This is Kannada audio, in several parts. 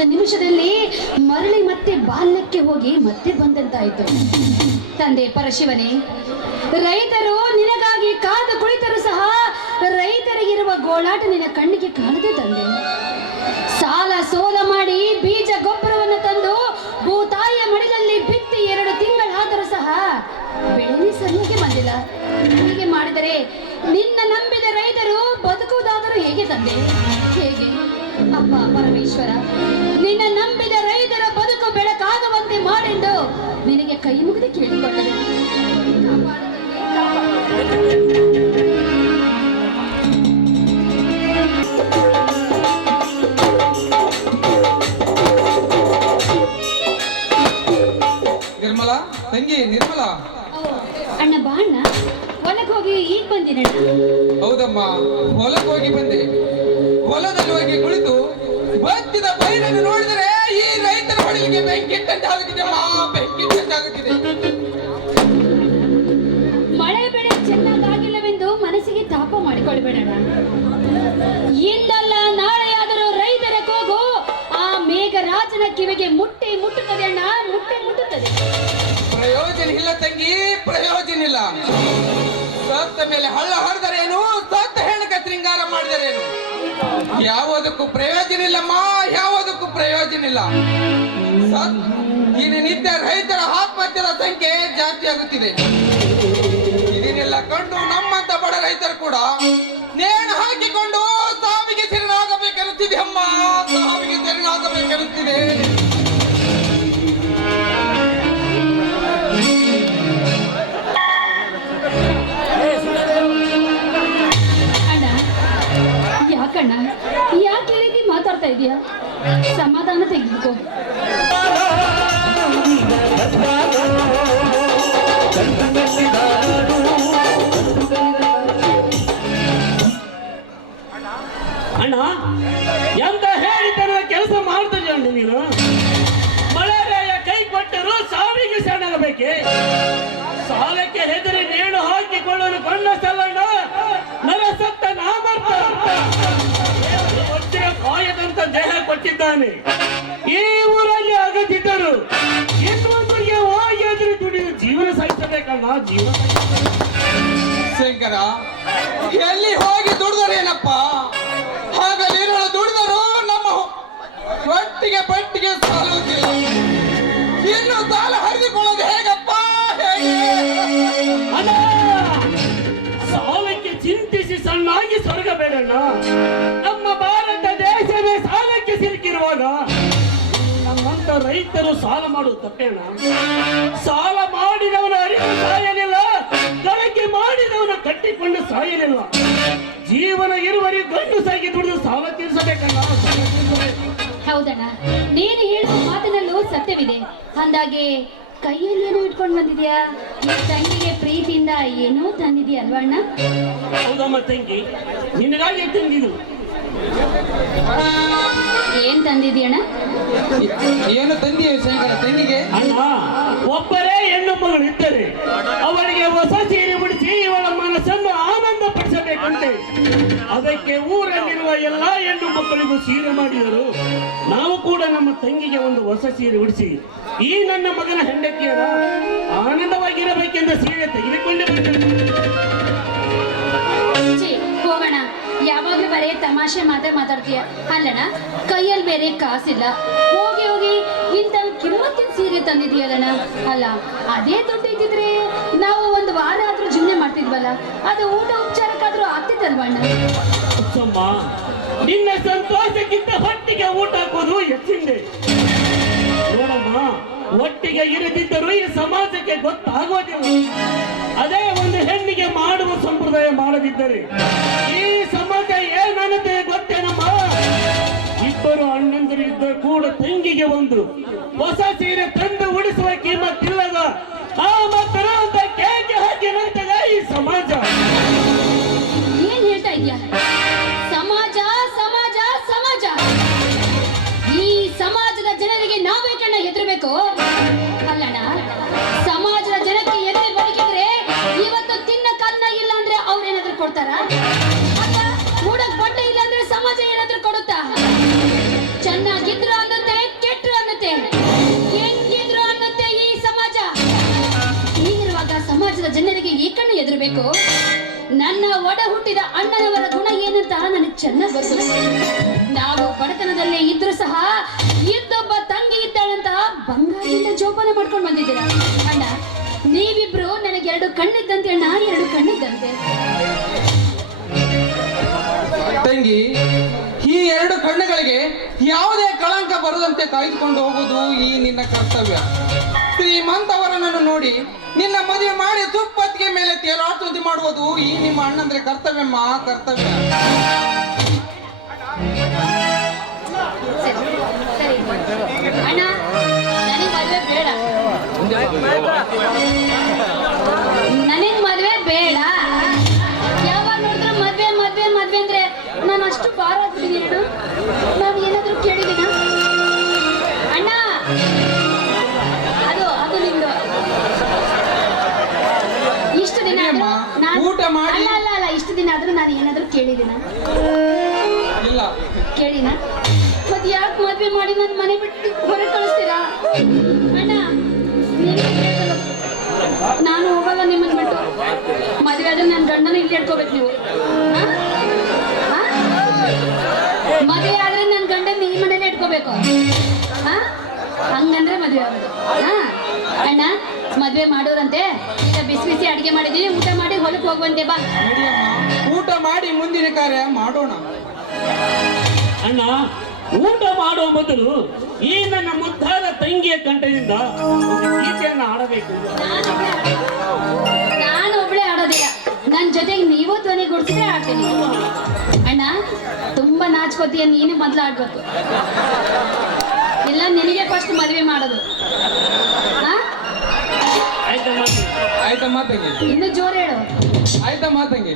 ಒಂದು ನಿಮಿಷದಲ್ಲಿ ಮರಳಿ ಮತ್ತೆ ಬಾಲ್ಯಕ್ಕೆ ಹೋಗಿ ಮತ್ತೆ ಬಂದಂತಾಯಿತು. ತಂದೆ ಪರಶಿವನೇ, ರೈತರು ನಿನಗಾಗಿ ಕಾದು ಕುಳಿತರು ಸಹ ರೈತರಿಗಿರುವ ಗೋಳಾಟ ನಿನ್ನ ಕಣ್ಣಿಗೆ ಕಾಣದೆ ತಂದೆ. ಸಾಲ ಸೋಲ ಮಾಡಿ ಬೀಜ ಗೊಬ್ಬರವನ್ನು ತಂದು ಭೂತಾಯಿಯ ಮಡಿಲಲ್ಲಿ ಬಿತ್ತಿ 2 ತಿಂಗಳಾದರೂ ಸಹ ಬೆಳೆನೇ ಸರಿಯಾಗಿ ಬಂದಿಲ್ಲ. ಹೀಗೆ ಮಾಡಿದರೆ ನಿನ್ನ ನಂಬಿದ ರೈತರು ಬದುಕುವುದಾದರೂ ಹೇಗೆ ತಂದೆ? ಹೇಗೆ? ಅಪ್ಪ ಪರಮೇಶ್ವರ, ನಿನ್ನ ನಂಬಿದ ರೈತರ ಬದುಕು ಬೆಳಕಾಗುವಂತೆ ಮಾಡೆಂದು ನಿನಗೆ ಕೈ ಮುಗಿದು ಕೇಳಿಕೊಂಡರೆ ನಿರ್ಮಲಾ, ತಂಗಿ ನಿರ್ಮಲಾ. ಅಣ್ಣ ಬಾ ಅಣ್ಣ, ಹೊಲಕ್ಕೆ ಹೋಗಿ ಈಗ ಬಂದಿನ. ಹೌದಮ್ಮ, ಹೊಲಕ್ಕೆ ಹೋಗಿ ಬಂದೆ. ಹೊಲದಲ್ಲಿ ಹೋಗಿ ಕುಳಿತು ಬತ್ತಿದ ಪೈರನ್ನು ನೋಡಿದರೆ ಈ ರೈತರ ಹೊಡಿಲಿಕ್ಕೆ ಬೆಂಕಿ ಇಟ್ಟಂತಾಗುತ್ತಿದೆ ಅಮ್ಮ, ಬೆಂಕಿ ಇಟ್ಟಂತಾಗುತ್ತಿದೆ. ಮಳೆ ಬೆಳೆ ಚೆನ್ನಾಗಾಗಿಲ್ಲವೆಂದು ಮನಸ್ಸಿಗೆ ತಾಪ ಮಾಡಿಕೊಳ್ಬೇಡಣ. ಇಂದಲ್ಲ ನಾಳೆಯಾದರೂ ರೈತರ ಕೂಗು ಆ ಮೇಘರಾಜನ ಕಿವಿಗೆ ಮುಟ್ಟುತ್ತದೆ ಅಣ್ಣ, ಮುಟ್ಟುತ್ತದೆ. ಪ್ರಯೋಜನ ಇಲ್ಲ ತಂಗಿ, ಪ್ರಯೋಜನ ಇಲ್ಲ. ಸತ್ತ ಮೇಲೆ ಹಳ್ಳ ಹರಿದರೇನು, ಸತ್ತ ಹೆಣಕ ಶೃಂಗಾರ ಮಾಡಿದರೇನು, ಯಾವುದಕ್ಕೂ ಪ್ರಯೋಜನ ಇಲ್ಲಮ್ಮ, ಯಾವುದಕ್ಕೂ ಪ್ರಯೋಜನ ಇಲ್ಲ. ಇನ್ನು ನಿತ್ಯ ರೈತರ ಆತ್ಮಹತ್ಯೆಯ ಸಂಖ್ಯೆ ಜಾಸ್ತಿ ಆಗುತ್ತಿದೆ. ಇದನ್ನೆಲ್ಲ ಕಂಡು ನಮ್ಮಂತ ಬಡ ರೈತರು ಕೂಡ ನೇಣು ಹಾಕಿಕೊಂಡು ಸಾವಿಗೆ ಶರಣಾಗಬೇಕೆನ್ನುತ್ತಿದೆ ಅಮ್ಮ, ಸಾವಿಗೆ ಶರಣಾಗಬೇಕೆನ್ನುತ್ತಿದೆ. ಯಾಕಣ್ಣ, ಯಾಕೆ ಈ ರೀತಿ ಮಾತಾಡ್ತಾ ಇದೀಯಾ? ಸಮಾಧಾನ ತೆಗೆದುಕೋ. ಅಣ್ಣ, ಎಂತ ಹೇಳಿದ್ದರ ಕೆಲಸ ಮಾಡ್ತಿದ್ಯ ಅಣ್ಣ ನೀನು? ಮಳೆಗಾಯ ಕೈ ಕೊಟ್ಟರು ಸಾವಿಗೆ ಶರಣಾಗಬೇಕೆ? ಸಾಲಕ್ಕೆ ಹೆದರಿ ನೇಣು ಹಾಕಿಕೊಳ್ಳಲು ಕಣ್ಣ ಸಲ್ಲಣ್ಣ, ನರಸತ್ತ ನಾಮರ್ಥ ವಜ್ರ ಕಾಯದಂತ ದೇಹ ಕೊಟ್ಟಿದ್ದಾನೆ. ಈ ಊರಲ್ಲಿ ಆಗದಿದ್ದರು ಇನ್ನೊಂದರಿಗೆ ಹೋಗಿ ಎದುರು ದುಡಿದು ಜೀವನ ಸಾಯಿಸಬೇಕಣ್ಣ, ಜೀವನ. ಶಂಕರ, ಎಲ್ಲಿ ಹೋಗಿ ದುಡಿದರೇನಪ್ಪ? ಹಾಗಲಿರಲು ದುಡಿದರು ನಮ್ಮ ಒಟ್ಟಿಗೆ ಪಟ್ಟಿಗೆ ಸಾಲುವುದಿಲ್ಲ. ಇನ್ನು ಸಾಲ ಹರಿದುಕೊಳ್ಳೋದು ಹೇಗಪ್ಪ? ಹೇಗೆ? ಅಣ್ಣ, ಸಾಲಕ್ಕೆ ಚಿಂತಿಸಿ ಸಣ್ಣಾಗಿ ಸ್ವರ್ಗ ಬೇಡಣ್ಣ. ನಮ್ಮ ಭಾರತ ದೇಶವೇ ಸಾಲಕ್ಕೆ ಸಿಲುಕಿರುವಾಗ ನಮ್ಮಂತ ರೈತರು ಸಾಲ ಮಾಡುವುದು ತಪ್ಪೇಣ? ಸಾಲ ಮಾಡಿದವನ ಅರಿವು ಸಾಯಲಿಲ್ಲ, ಗಳಕೆ ಮಾಡಿದವನ ಕಟ್ಟಿಕೊಂಡು ಸಾಯಲಿಲ್ಲ. ಜೀವನ ಇರುವರಿ ಗಂಡುಸಾಗಿ ದುಡಿದು ಸಾಲ ತೀರಿಸಬೇಕಣ್ಣ. ಹೌದಣ್ಣ, ನೀನು ಹೇಳುವ ಮಾತಿನಲ್ಲೂ ಸತ್ಯವಿದೆ. ಅಂದಾಗೆ ಕೈಯಲ್ಲಿ ಏನೋ ಇಟ್ಕೊಂಡು ಬಂದಿದ್ಯಾ? ಈ ತಂಗಿಗೆ ಪ್ರೀತಿಯಿಂದ ಏನೋ ತಂದಿದ್ಯಾ ಅಲ್ವಾ ಅಣ್ಣ? ಹೌದಮ್ಮ ತಂಗಿ, ನಿನಗಾಗಿ ತಂದಿದ್ದು. ಏನ್ ತಂದಿದ್ಯಣ್ಣ? ಏನು ತಂದೆಯೇ ಶಂಕರ ತಂಗಿಗೆ? ಅಣ್ಣ, ಒಬ್ಬರೇ ಹೆಣ್ಣು ಮಗಳು ಇದ್ದರೆ ಅವಳಿಗೆ ಹೊಸ ಸೀರೆ ಬಿಡಿಸಿ ಇವಳ ಮನಸ್ಸನ್ನು ಆನಂದ ಪಡಿಸಬೇಕಂತೆ. ಅದಕ್ಕೆ ಊರಲ್ಲಿರುವ ಎಲ್ಲಾ ಹೆಣ್ಣು ಮಕ್ಕಳಿಗೂ ಸೀರೆ ಮಾಡಿದರು. ನಾವು ಕೂಡ ನಮ್ಮ ತಂಗಿಗೆ ಒಂದು ಹೊಸ ಸೀರೆ ಉಡಿಸಿ ಈ ನನ್ನ ಮಗನ ಹೆಂಡತಿಯರ ಆನಂದವಾಗಿರಬೇಕೆಂದ ಸೀರೆ ತೆಗೆದುಕೊಂಡೆ ಹೋಗೋಣ. ಯಾವಾಗ್ಲೂ ಬರೇ ತಮಾಷೆ ಮಾತಾಡ್ತೀಯ ಅಲ್ಲಣ್ಣ. ಕೈಯಲ್ಲಿ ಬೇರೆ ಕಾಸಿಲ್ಲ. ಹೋಗಿ ಹೋಗಿ ಇಂಥ ಕಿಮ್ಮತ್ತಿನ ಸೀರೆ ತಂದಿದೀಯಲ್ಲಣ್ಣ. ಅಲ್ಲ, ಅದೇ ದುಡ್ಡು ಇದ್ದಿದ್ರೆ ನಾವು ಒಂದು ವಾರ ಆದ್ರೂ ಜೀವನ ಮಾಡ್ತಿದ್ವಲ್ಲ, ಅದು ಊಟ ಉಪಚಾರಕ್ಕಾದ್ರೂ ಆಗ್ತಿತ್ತಲ್ವಣ್ಣ? ನಿನ್ನ ಸಂತೋಷಕ್ಕಿಂತ ಹೊಟ್ಟಿಗೆ ಊಟ ಹಾಕೋದು ಹೆಚ್ಚಿಂದೆ ನೋಡಮ್ಮ. ಒಟ್ಟಿಗೆ ಇರದಿದ್ದರೂ ಈ ಸಮಾಜಕ್ಕೆ ಗೊತ್ತಾಗೋದಿಲ್ಲ. ಅದೇ ಒಂದು ಹೆಣ್ಣಿಗೆ ಮಾಡುವ ಸಂಪ್ರದಾಯ ಮಾಡದಿದ್ದರೆ ಈ ಸಮಾಜ ಏನನ್ನತೆ ಗೊತ್ತೇನಮ್ಮ? ಇಬ್ಬರು ಅಣ್ಣಂದಿರು ಇದ್ದ ಕೂಡ ತಂಗಿಗೆ ಒಂದು ಹೊಸ ಸೀರೆ ತಂದು ಉಡಿಸುವ ಕಿಮ್ಮತ್ತಿಲ್ಲದ ಆ ಮಕ್ಕಳ ಅಂತ ಕೇಕೆ ಹಾಕಿ ನಂತರ ಈ ಸಮಾಜ. ಏನ್ ಹೇಳ್ತಾ ಇದ್ಯಾ? ಸಮಾಜ ಸಮಾಜ ಸಮಾಜ. ಈ ಸಮಾಜದ ಜನರಿಗೆ ನಾವೇ ಕಣ್ಣ ಹೆದರ್ಬೇಕು ಅಲ್ಲಣ್ಣ? ಸಮಾಜದ ಜನಕ್ಕೆ ಎದುರು ಬದುಕಿದ್ರೆ ಇವತ್ತು ತಿನ್ನ ಕನ್ನ ಇಲ್ಲ ಅಂದ್ರೆ ಅವ್ರೇನಾದ್ರೂ ಕೊಡ್ತಾರ? ಮೂಡಕ್ ಬಟ್ಟೆ ಇಲ್ಲ ಅಂದ್ರೆ ಸಮಾಜ ಏನಾದ್ರೂ ಕೊಡುತ್ತಾ? ಚೆನ್ನಾಗಿದ್ರು ಅನ್ನುತ್ತೆ, ಪ್ರಭು, ನನ್ನ ಒಡ ಹುಟ್ಟಿದ ಅಣ್ಣನವರ ಗುಣ ಏನಂತ ನನಗೆ ಚೆನ್ನಾಗಿ ಗೊತ್ತು. ನಾವು ಬಡತನದಲ್ಲೇ ಇದ್ರೂ ಸಹ ಇದ್ದೊಬ್ಬ ತಂಗಿ ಇದ್ದಾಳಂತ ಬಂಗಾರದಿಂದ ಜೋಪಾನ ಮಾಡ್ಕೊಂಡು ಬಂದಿದ್ದೀರಾ. ಅಣ್ಣ, ನೀವಿಬ್ರು ನನಗೆ 2 ಕಣ್ಣಿದ್ದಂತೆ ಅಣ್ಣ, 2 ಕಣ್ಣಿದ್ದಂತೆ. ತಂಗಿ, ಈ 2 ಕಣ್ಣುಗಳಿಗೆ ಯಾವುದೇ ಕಳಂಕ ಬರದಂತೆ ಕಾಯ್ದುಕೊಂಡು ಹೋಗುವುದು ಈ ನಿನ್ನ ಕರ್ತವ್ಯ. ಶ್ರೀಮಂತವರನನ್ನು ನೋಡಿ ನಿನ್ನ ಮದುವೆ ಮಾಡಿ ತುಪ್ಪತ್ತಿಗೆ ಮೇಲೆ ತೇಲಾಟುವಂತೆ ಮಾಡುವುದು ಈ ನಿಮ್ಮ ಅಣ್ಣಂದ್ರೆ ಕರ್ತವ್ಯಮ್ಮ, ಕರ್ತವ್ಯ. ಅಣ್ಣ, ನನಗೆ ಮದುವೆ ಬೇಡ, ನನಗೆ ಮದುವೆ ಬೇಡ. ಯಾವಾಗ ನೋಡಿದ್ರು ಮದ್ವೆ ಮದ್ವೆ ಮದ್ವೆ ಅಂದ್ರೆ ನಾನು ಅಷ್ಟು ಭಾರ ಆಗ್ಬಿಟ್ಟಿದ್ದೀನಿ. ನಾನು ಏನಾದ್ರು ಕೇಳಿದೀನ ಅಣ್ಣ? ಅದು ನಿಮ್ದು ಇಷ್ಟು ದಿನ ಊಟ ಮಾಡಿ ಅಲ್ಲ ಇಷ್ಟು ದಿನ ಆದ್ರೂ ನಾನು ಏನಾದ್ರು ಕೇಳಿದೀನ? ಇಲ್ಲ. ಕೇಳಿನ? ಮತ್ ಯಾಕೆ ಮದ್ವೆ ಮಾಡಿ ನನ್ನ ಮನೆ ಬಿಟ್ಟು ಹೊರಗೆ ಕಳಿಸ್ತೀರಾ ಅಣ್ಣ? ನಾನು ಹೋಗಲ್ಲ ನಿಮ್ಮನ್ನ ಬಿಟ್ಟು. ಮದ್ವೆ ಆದ್ರೆ ನನ್ನ ಗಂಡನ ಇಲ್ಲಿ ಇಟ್ಕೋಬೇಕು ನೀವು. ಮದುವೆ ಆದ್ರೆ ನನ್ನ ಗಂಡನ ಈ ಮನೇಲಿ ಇಟ್ಕೋಬೇಕು. ಹಂಗಂದ್ರೆ ಮದ್ವೆ ಆಗೋದು. ಅಣ್ಣ, ಮದ್ವೆ ಮಾಡೋರಂತೆ. ಈಗ ಬಿಸಿ ಬಿಸಿ ಅಡಿಗೆ ಮಾಡಿದೀವಿ, ಊಟ ಮಾಡಿ ಹೊಲಕ್ಕೆ ಹೋಗುವಂತೆ ಬಾ. ಊಟ ಮಾಡಿ ಮುಂದಿನ ಕಾರ್ಯ ಮಾಡೋಣ. ಅಣ್ಣ, ಊಟ ಮಾಡುವ ಮೊದಲು ಈ ನನ್ನ ಮುದ್ದಾದ ತಂಗಿಯ ಕಂಠದಿಂದ ಗೀತೆಯನ್ನು ಆಡಬೇಕು. ನಾನು ಒಬ್ಳೆ ಆಡೋದಿಲ್ಲ, ನನ್ನ ಜೊತೆಗೆ ನೀವು ಧ್ವನಿ ಗುಡಿಸಿದ್ರೆ ಆಡ್ತೀನಿ. ಅಣ್ಣ, ತುಂಬಾ ನಾಚ್ಕೋತೀಯ, ನೀನು ಮೊದ್ಲು ಆಡ್ಬೇಕು. ಇಲ್ಲ ನಿನಗೆ ಫಸ್ಟ್ ಮದುವೆ ಮಾಡೋದು. ಆಯ್ತಮ್ಮ ತಂಗಿ, ಇನ್ನು ಜೋರು ಹೇಳು. ಆಯ್ತಮ್ಮ ತಂಗಿ.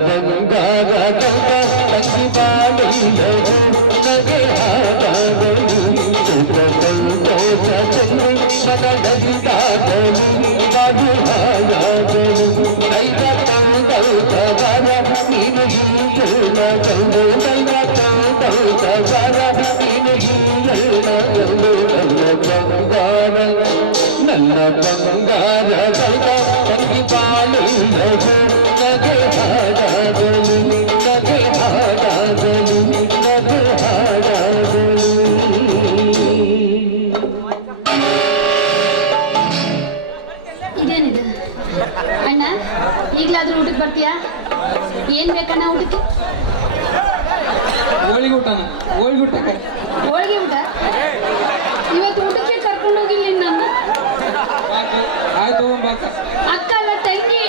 ಬಂಗಾರದ ತಂಗಿ ಬಾಳಿಲ್ಲವು ನಗೆ ಹಾಡಾಗಲು ಸುಖ ಸಂತೋಷದಲ್ಲಿ ಮನದಲ್ಲಿದ್ದಾಗಲು ಅದು ಹಾಳಾಗಲು ದೈವ ತಂದೌತವರ ನೀನು ಹಿಂದುಳ ಗೌಡು ದೈವ ತಂದೌತವರ ನೀನು ಹಿಂದುಳ ಗೌಡು ನನ್ನ ಬಂಗಾರ ದೈವ ತಂಗಿ ಬಾಳಿಲ್ಲವು ನಗೆ ಹಾಡಾಗಲು ನಗೆ ಹಾಡಾಗಲು ನಗೆ ಹಾಡಾಗಲು ಇದೇನಿದು ಅಣ್ಣ ಈಗಲಾದ್ರೂ ಊಟಕ್ಕೆ ಬರ್ತೀಯಾ ಏನ್ ಬೇಕಣ್ಣ ಊಟಕ್ಕೆ ಹೋಳಿಗೆ ಊಟನ ಹೋಳಿಗೆ ಊಟ ಹೋಳಿಗೆ ಊಟ ಇವತ್ತು ಊಟಕ್ಕೆ ಕರ್ಕೊಂಡು ಹೋಗಿಲ್ಲ ನನ್ನ ಆಯ್ತು ಬಾಕ ಅಕ್ಕ ಅಲ್ಲ ತಂಗಿ